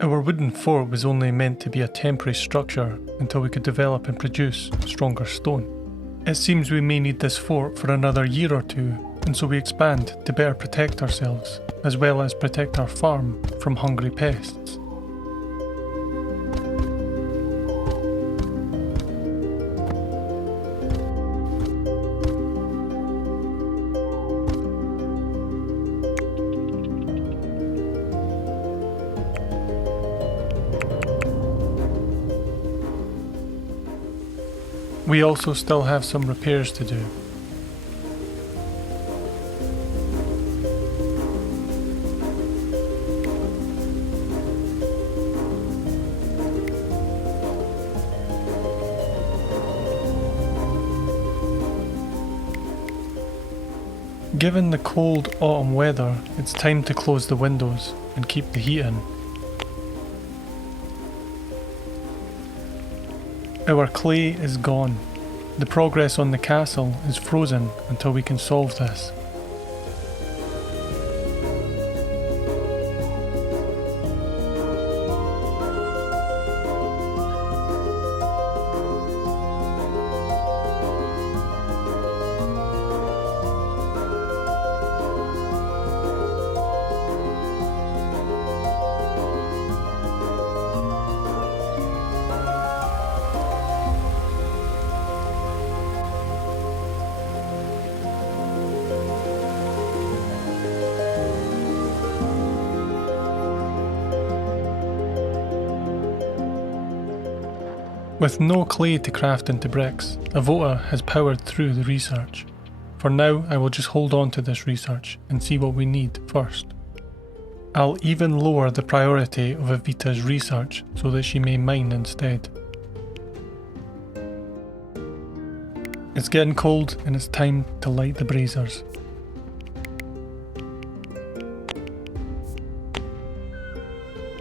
Our wooden fort was only meant to be a temporary structure until we could develop and produce stronger stone. It seems we may need this fort for another year or two, and so we expand to better protect ourselves, as well as protect our farm from hungry pests. We also still have some repairs to do. Given the cold autumn weather, it's time to close the windows and keep the heat in. Our clay is gone. The progress on the castle is frozen until we can solve this. With no clay to craft into bricks, Avota has powered through the research. For now, I will just hold on to this research and see what we need first. I'll even lower the priority of Evita's research so that she may mine instead. It's getting cold and it's time to light the braziers.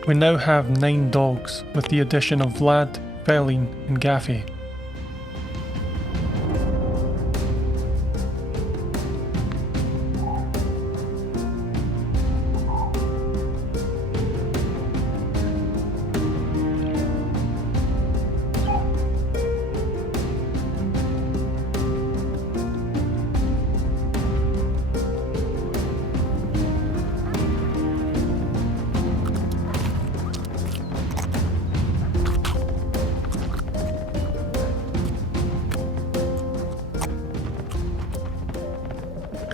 We now have 9 dogs with the addition of Vlad, Feline and Gaffy.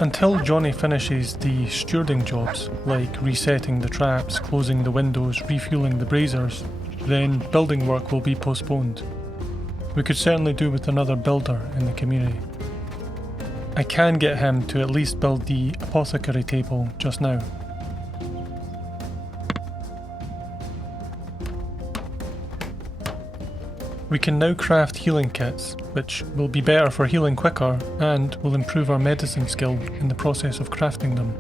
Until Johnny finishes the stewarding jobs, like resetting the traps, closing the windows, refueling the braziers, then building work will be postponed. We could certainly do with another builder in the community. I can get him to at least build the apothecary table just now. We can now craft healing kits, which will be better for healing quicker and will improve our medicine skill in the process of crafting them.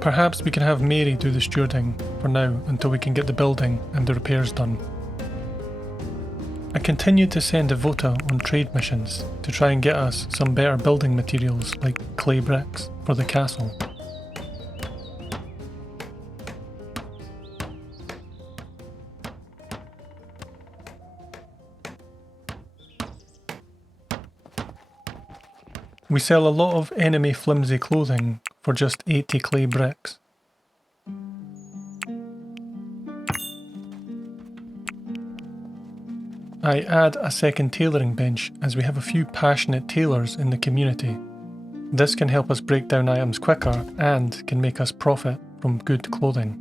Perhaps we can have Mary do the stewarding for now until we can get the building and the repairs done. I continue to send Avota on trade missions to try and get us some better building materials like clay bricks for the castle. We sell a lot of enemy flimsy clothing for just 80 clay bricks. I add a second tailoring bench as we have a few passionate tailors in the community. This can help us break down items quicker and can make us profit from good clothing.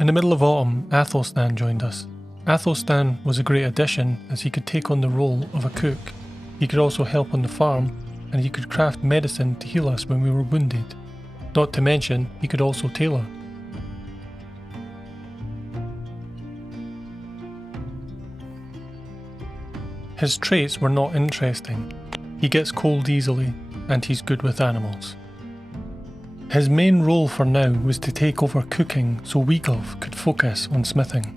In the middle of autumn, Athelstan joined us. Athelstan was a great addition as he could take on the role of a cook. He could also help on the farm, and he could craft medicine to heal us when we were wounded. Not to mention, he could also tailor. His traits were not interesting. He gets cold easily, and he's good with animals. His main role for now was to take over cooking so Wigolf could focus on smithing.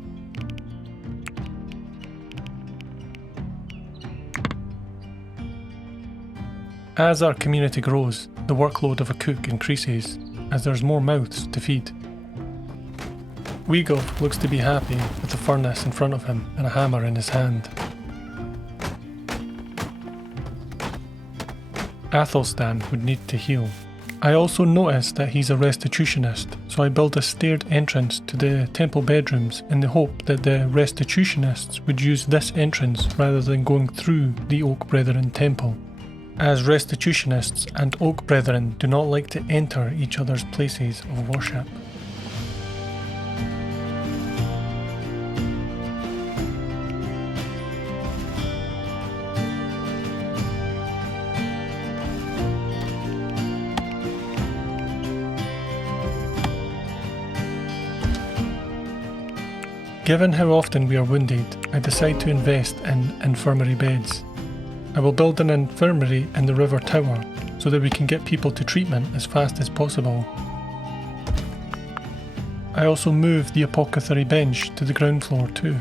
As our community grows, the workload of a cook increases, as there's more mouths to feed. Wigolf looks to be happy with the furnace in front of him and a hammer in his hand. Athelstan would need to heal. I also noticed that he's a restitutionist, so I built a staired entrance to the temple bedrooms in the hope that the restitutionists would use this entrance rather than going through the Oak Brethren temple, as restitutionists and Oak Brethren do not like to enter each other's places of worship. Given how often we are wounded, I decide to invest in infirmary beds. I will build an infirmary in the river tower so that we can get people to treatment as fast as possible. I also moved the apothecary bench to the ground floor too.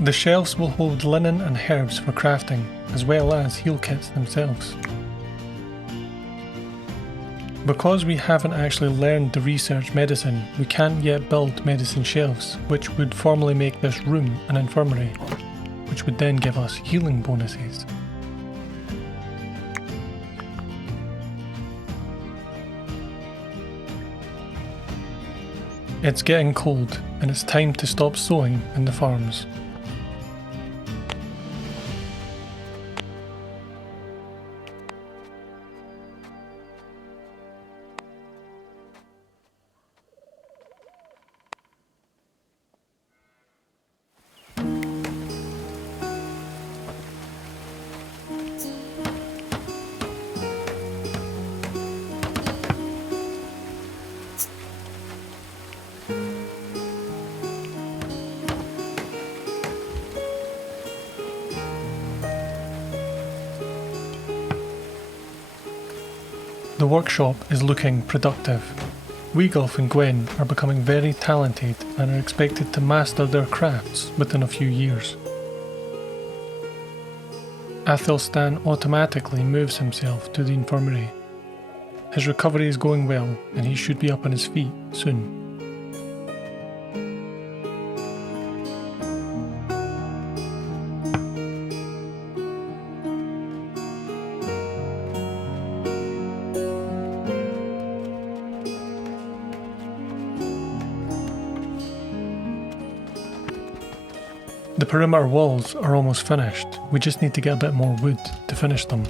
The shelves will hold linen and herbs for crafting, as well as heal kits themselves. Because we haven't actually learned to research medicine, we can't yet build medicine shelves, which would formally make this room an infirmary, which would then give us healing bonuses. It's getting cold, and it's time to stop sowing in the farms. The workshop is looking productive. Wigolf and Gwen are becoming very talented and are expected to master their crafts within a few years. Athelstan automatically moves himself to the infirmary. His recovery is going well and he should be up on his feet soon. The perimeter walls are almost finished, we just need to get a bit more wood to finish them.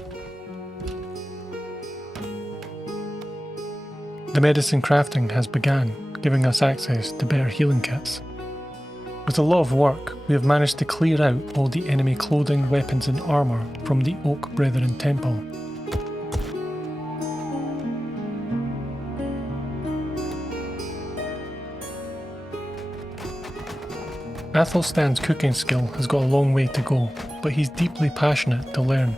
The medicine crafting has begun, giving us access to better healing kits. With a lot of work, we have managed to clear out all the enemy clothing, weapons and armour from the Oak Brethren temple. Athelstan's cooking skill has got a long way to go, but he's deeply passionate to learn.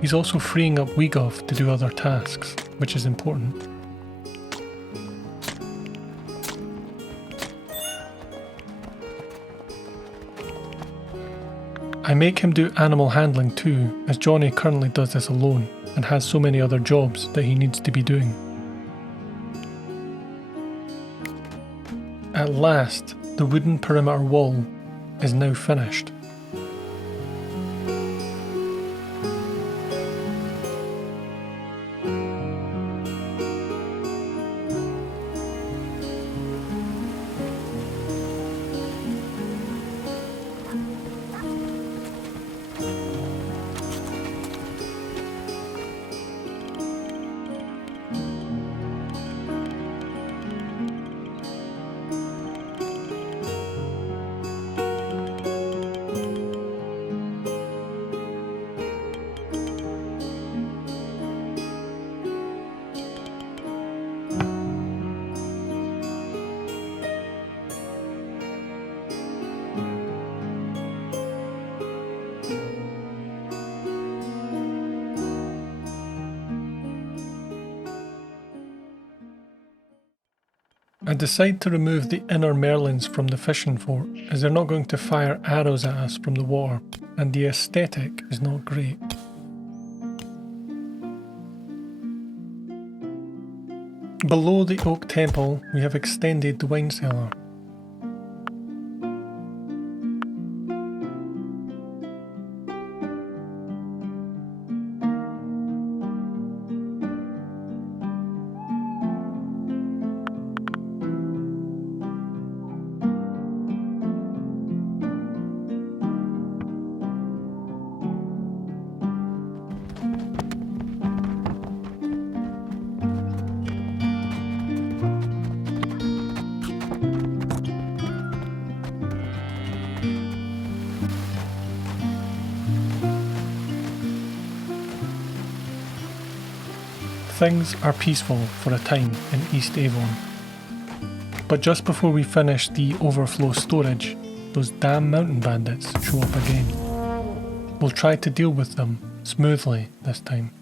He's also freeing up Wigolf to do other tasks, which is important. I make him do animal handling too, as Johnny currently does this alone and has so many other jobs that he needs to be doing. At last, the wooden perimeter wall is now finished. I decide to remove the inner merlins from the fishing fort, as they're not going to fire arrows at us from the water, and the aesthetic is not great. Below the oak temple, we have extended the wine cellar. Things are peaceful for a time in East Avon. But just before we finish the overflow storage, those damn mountain bandits show up again. We'll try to deal with them smoothly this time.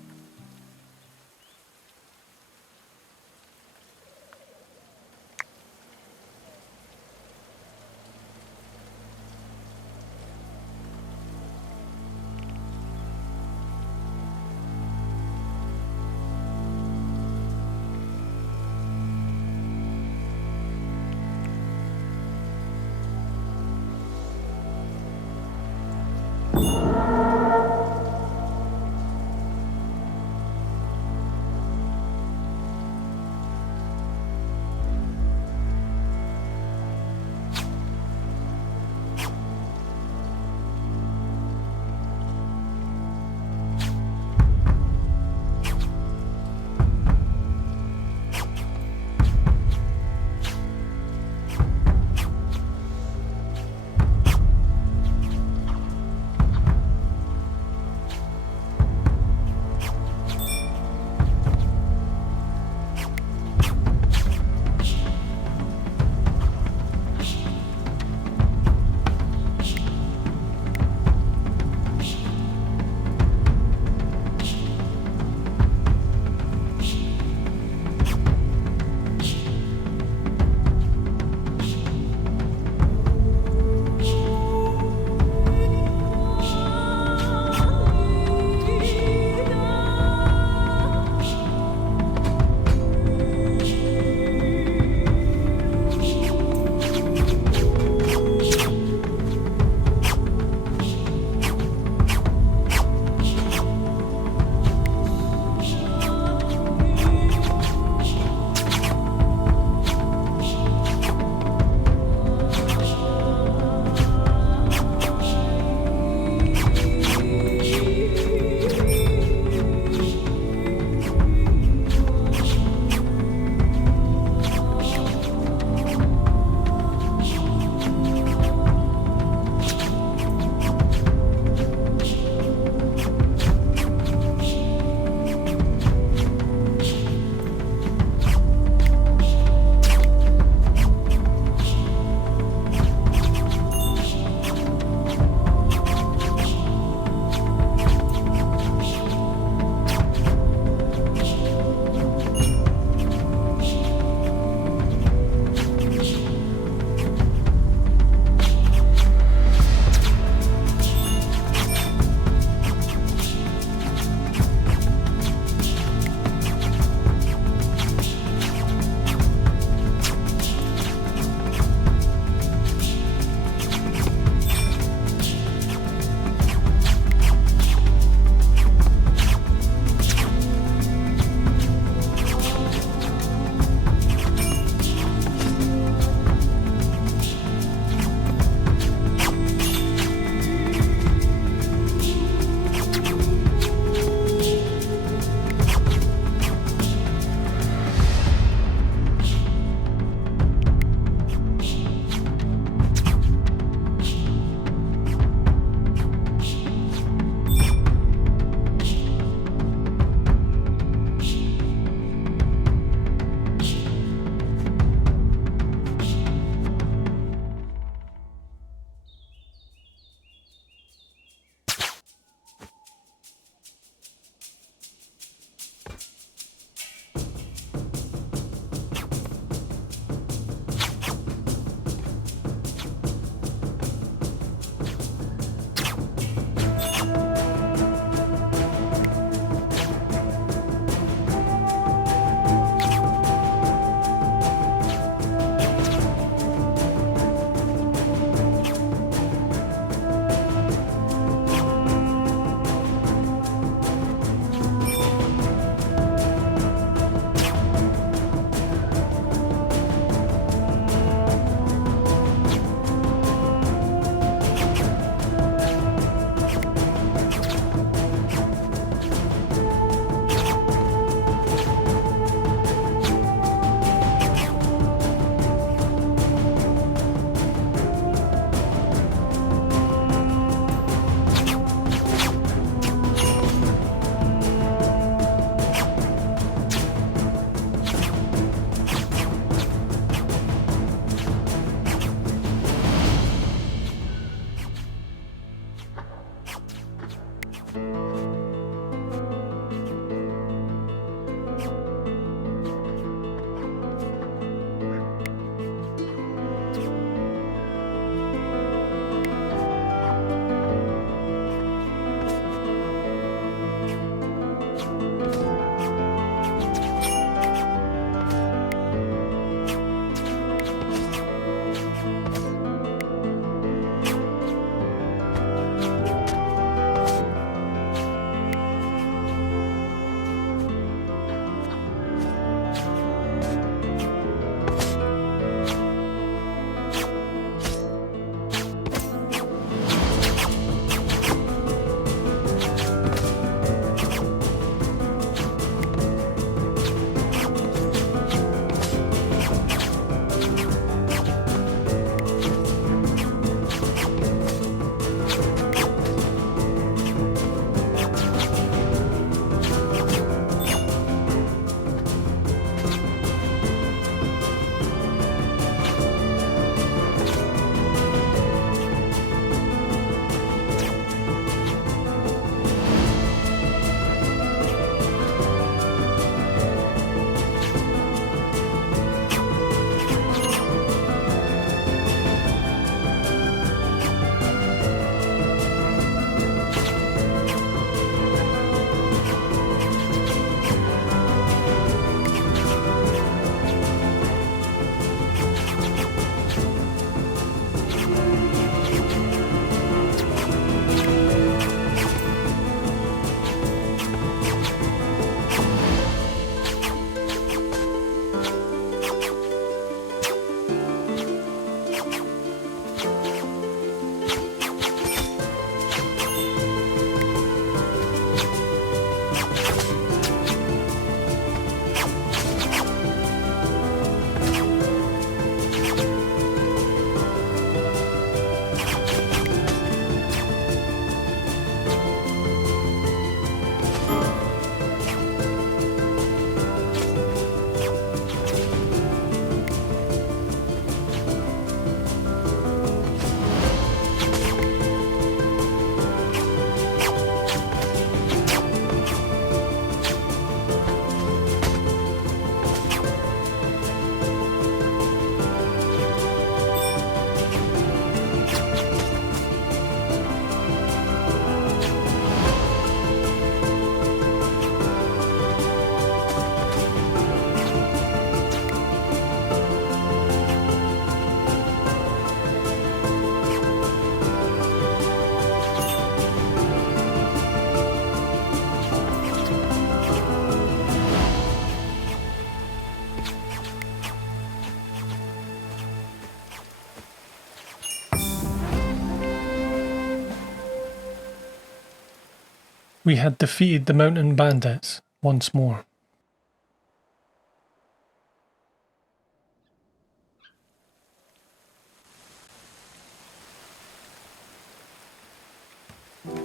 We had defeated the mountain bandits once more.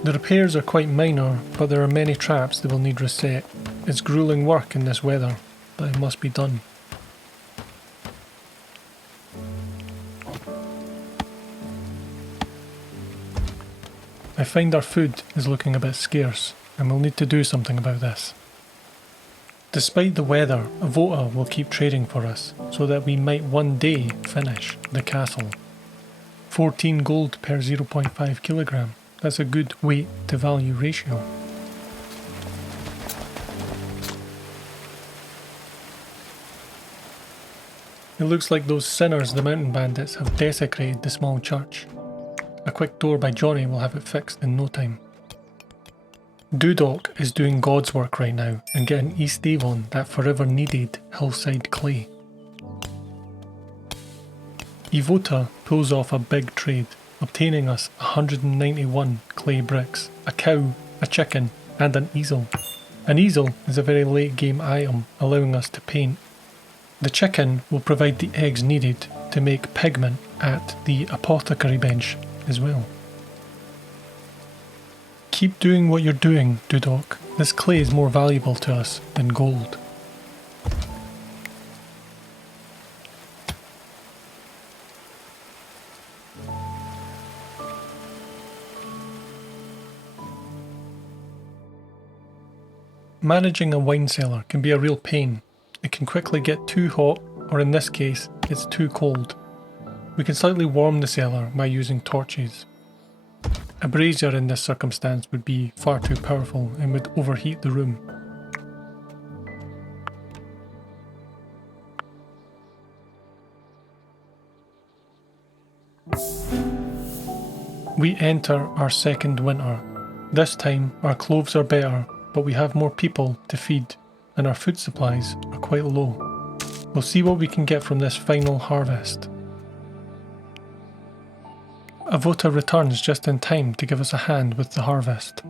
The repairs are quite minor, but there are many traps that will need reset. It's grueling work in this weather, but it must be done. I find our food is looking a bit scarce, and we'll need to do something about this. Despite the weather, a voter will keep trading for us, so that we might one day finish the castle. 14 gold per 0.5 kilogram. That's a good weight to value ratio. It looks like those sinners, the mountain bandits, have desecrated the small church. A quick door by Johnny will have it fixed in no time. Dudok is doing God's work right now and getting East Avon that forever needed hillside clay. Evota pulls off a big trade, obtaining us 191 clay bricks, a cow, a chicken, and an easel. An easel is a very late game item, allowing us to paint. The chicken will provide the eggs needed to make pigment at the apothecary bench as well. Keep doing what you're doing, Dudok. This clay is more valuable to us than gold. Managing a wine cellar can be a real pain. It can quickly get too hot, or in this case, it's too cold. We can slightly warm the cellar by using torches. A brazier in this circumstance would be far too powerful and would overheat the room. We enter our second winter. This time our clothes are better, but we have more people to feed and our food supplies are quite low. We'll see what we can get from this final harvest. Avota returns just in time to give us a hand with the harvest.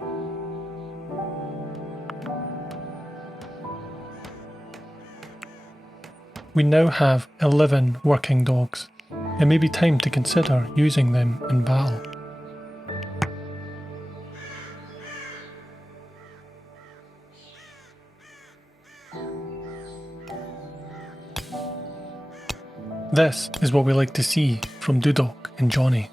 We now have 11 working dogs. It may be time to consider using them in battle. This is what we like to see from Dudok and Johnny.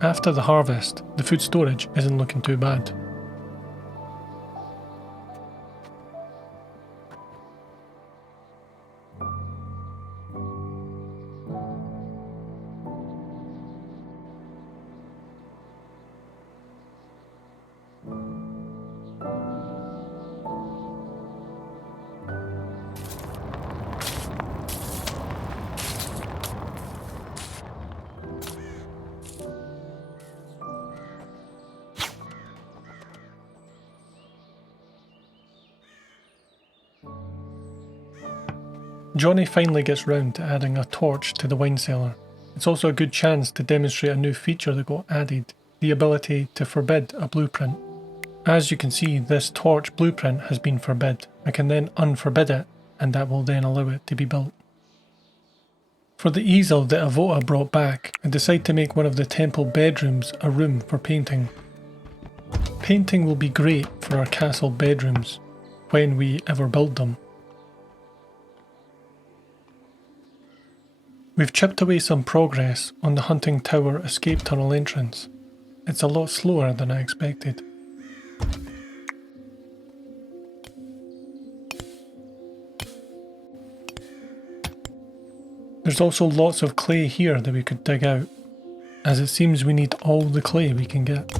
After the harvest, the food storage isn't looking too bad. Johnny finally gets round to adding a torch to the wine cellar. It's also a good chance to demonstrate a new feature that got added, the ability to forbid a blueprint. As you can see, this torch blueprint has been forbid. I can then unforbid it, and that will then allow it to be built. For the easel that Avota brought back, I decide to make one of the temple bedrooms a room for painting. Painting will be great for our castle bedrooms, when we ever build them. We've chipped away some progress on the hunting tower escape tunnel entrance. It's a lot slower than I expected. There's also lots of clay here that we could dig out, as it seems we need all the clay we can get.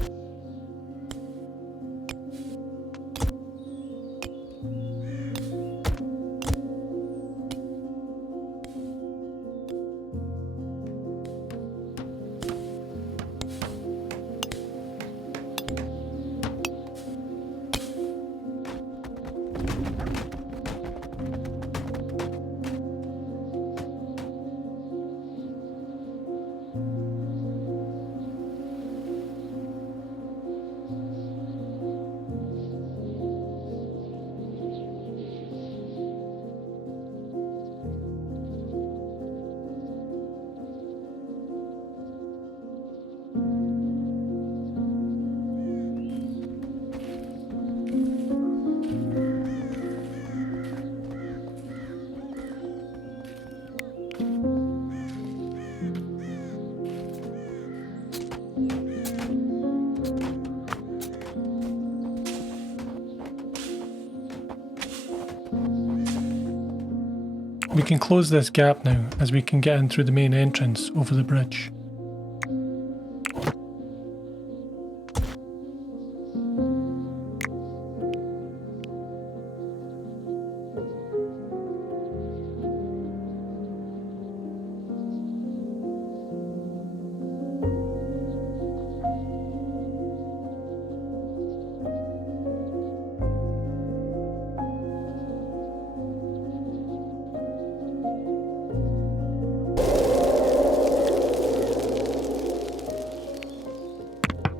We can close this gap now, as we can get in through the main entrance over the bridge.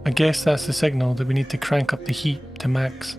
I guess that's the signal that we need to crank up the heat to max.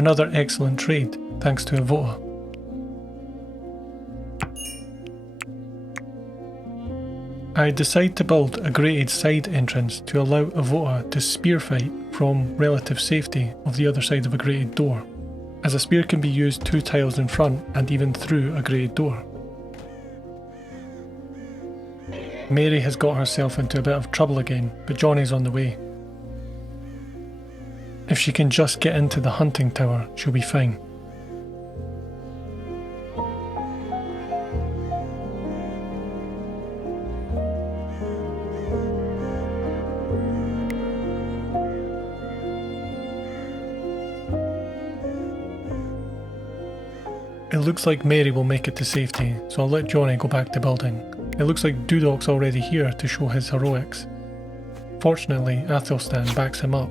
Another excellent trade, thanks to Avota. I decide to build a grated side entrance to allow Avota to spear fight from relative safety of the other side of a grated door, as a spear can be used 2 tiles in front and even through a grated door. Mary has got herself into a bit of trouble again, but Johnny's on the way. If she can just get into the hunting tower, she'll be fine. It looks like Mary will make it to safety, so I'll let Johnny go back to building. It looks like Dudok's already here to show his heroics. Fortunately, Athelstan backs him up.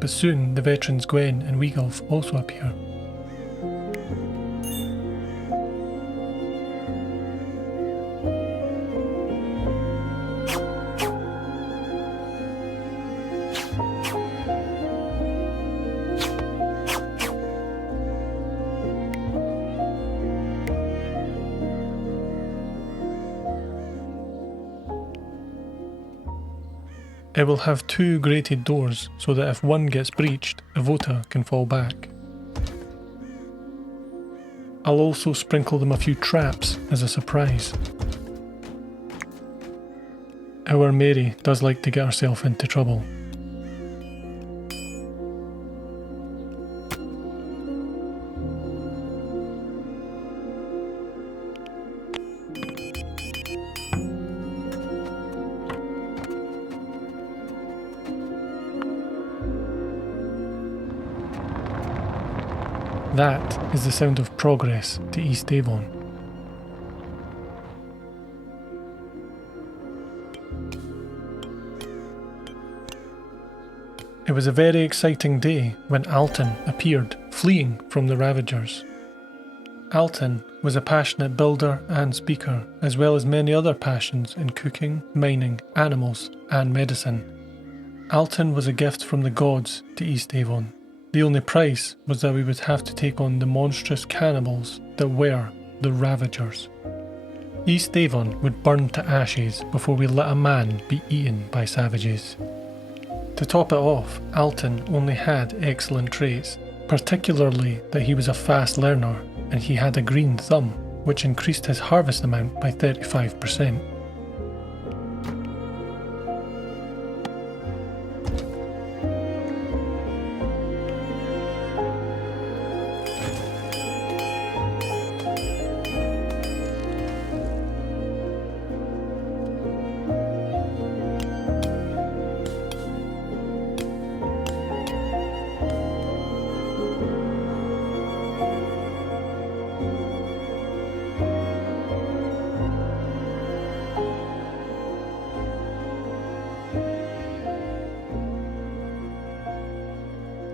But soon the veterans Gwen and Weagulf also appear. It will have 2 grated doors so that if one gets breached, Avota can fall back. I'll also sprinkle them a few traps as a surprise. Our Mary does like to get herself into trouble. That is the sound of progress to East Avon. It was a very exciting day when Alton appeared, fleeing from the Ravagers. Alton was a passionate builder and speaker, as well as many other passions in cooking, mining, animals, and medicine. Alton was a gift from the gods to East Avon. The only price was that we would have to take on the monstrous cannibals that were the Ravagers. East Avon would burn to ashes before we let a man be eaten by savages. To top it off, Alton only had excellent traits, particularly that he was a fast learner and he had a green thumb, which increased his harvest amount by 35%.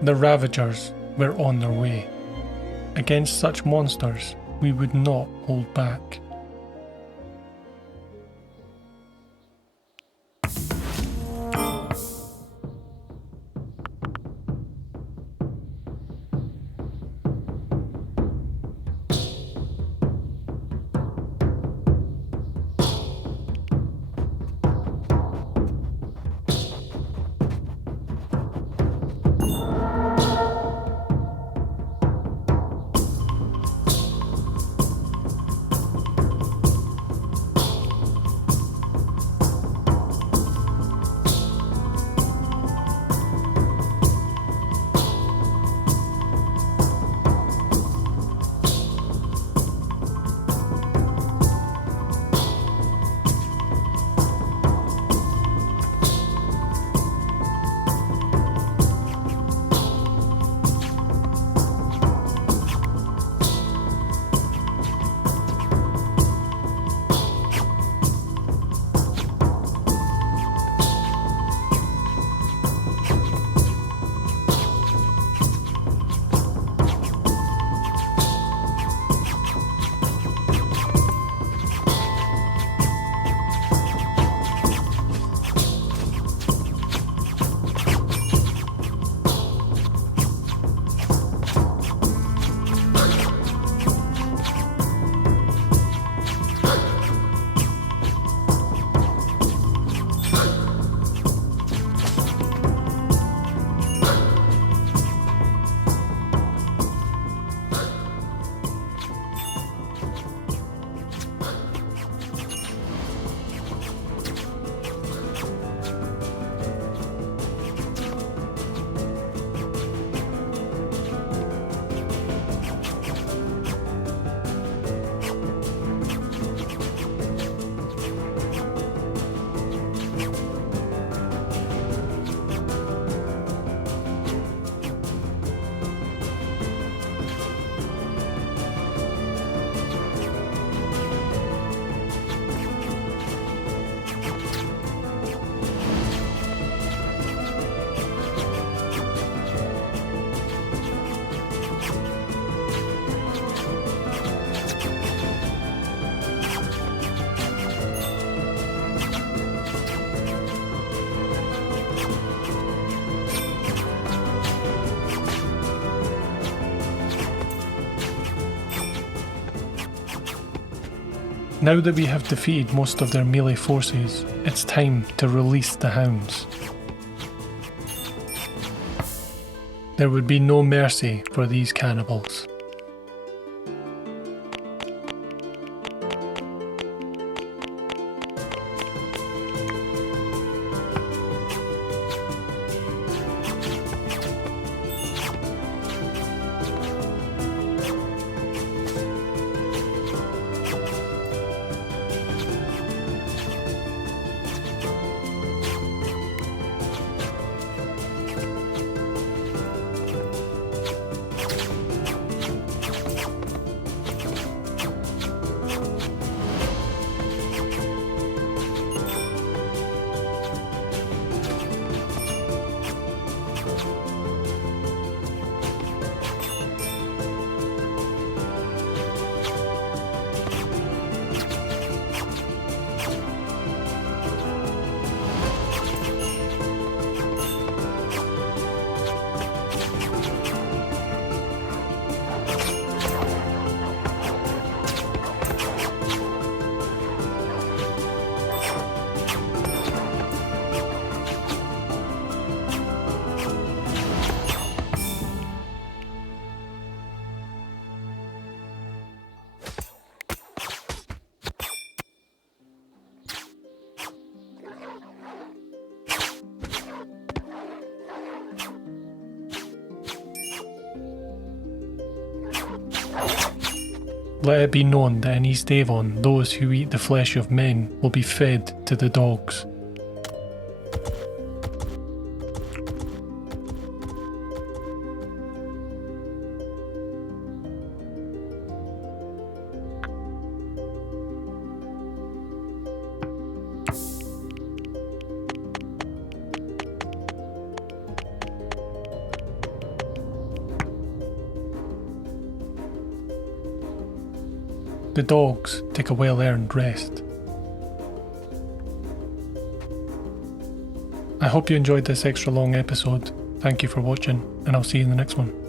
The Ravagers were on their way. Against such monsters, we would not hold back. Now that we have defeated most of their melee forces, it's time to release the Hounds. There would be no mercy for these cannibals. Let it be known that in East Avon, those who eat the flesh of men will be fed to the dogs. The dogs take a well-earned rest. I hope you enjoyed this extra long episode. Thank you for watching, and I'll see you in the next one.